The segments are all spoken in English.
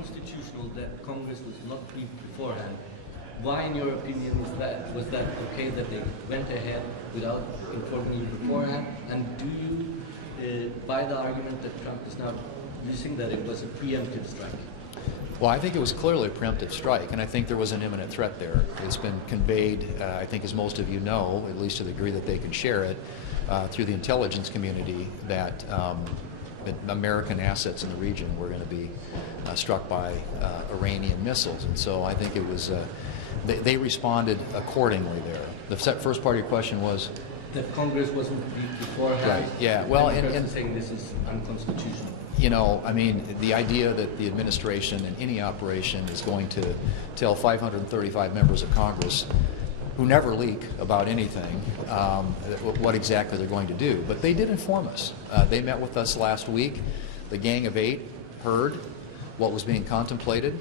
unconstitutional that Congress was not briefed beforehand. Why, in your opinion, was that okay that they went ahead without informing you beforehand? And do you buy the argument that Trump is now using that it was a preemptive strike? Well, I think it was clearly a preemptive strike, and I think there was an imminent threat there. It's been conveyed, I think as most of you know, at least to the degree that they can share it, through the intelligence community, that American assets in the region were going to be struck by Iranian missiles. And so I think it was, they responded accordingly there. The first part of your question was? That Congress wasn't briefed beforehand. Right, yeah. Well, and saying this is unconstitutional. You know, I mean, the idea that the administration in any operation is going to tell 535 members of Congress who never leak about anything what exactly they're going to do. But they did inform us. They met with us last week. The Gang of Eight heard what was being contemplated.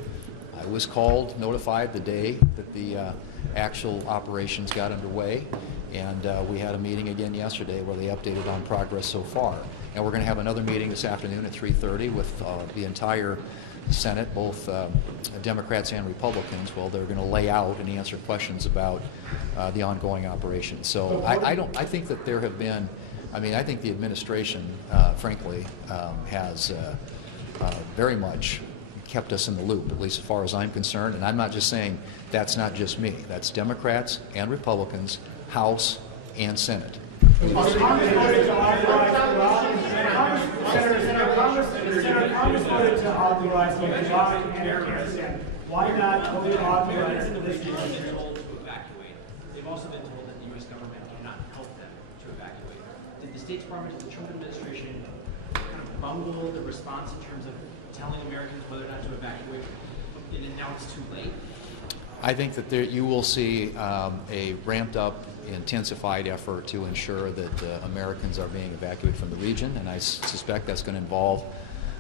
I was called, notified the day that the actual operations got underway. And we had a meeting again yesterday where they updated on progress so far. And we're going to have another meeting this afternoon at 3:30 with the entire Senate, both Democrats and Republicans. Well, they're going to lay out and answer questions about the ongoing operation. So I think that there have been, I mean, I think the administration, frankly, has very much kept us in the loop, at least as far as I'm concerned. And I'm not just saying that's not just me. That's Democrats and Republicans, House and Senate. Congress voted to authorize the Iraq and Afghanistan. Why not totally authorize this? They've been told to evacuate. They've also been told that the U.S. government cannot help them to evacuate. Did the State Department and the Trump administration kind of bungle the response in terms of telling Americans whether or not to evacuate, and now it's too late? I think that you will see a ramped up, intensified effort to ensure that Americans are being evacuated from the region, and I suspect that's going to involve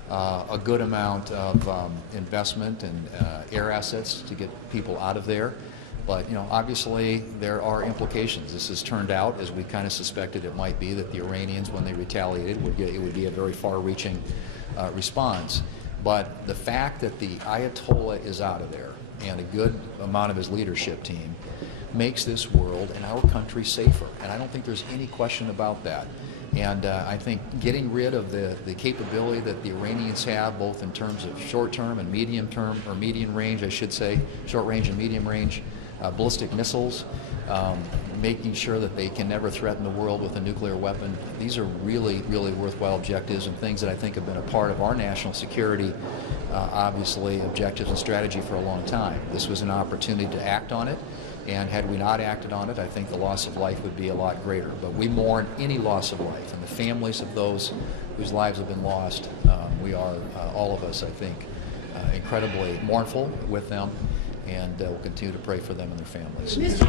a good amount of investment and air assets to get people out of there. But you know, obviously there are implications. This has turned out, as we kind of suspected it might be, that the Iranians, when they retaliated, it would be a very far-reaching response. But the fact that the Ayatollah is out of there, and a good amount of his leadership team, makes this world and our country safer. And I don't think there's any question about that. And I think getting rid of the capability that the Iranians have, both in terms of short-term and medium-term, or medium range, I should say, short-range and medium-range ballistic missiles, making sure that they can never threaten the world with a nuclear weapon. These are really, really worthwhile objectives and things that I think have been a part of our national security, obviously, objectives and strategy for a long time. This was an opportunity to act on it, and had we not acted on it, I think the loss of life would be a lot greater. But we mourn any loss of life, and the families of those whose lives have been lost, we are, all of us, I think, incredibly mournful with them, and we'll continue to pray for them and their families.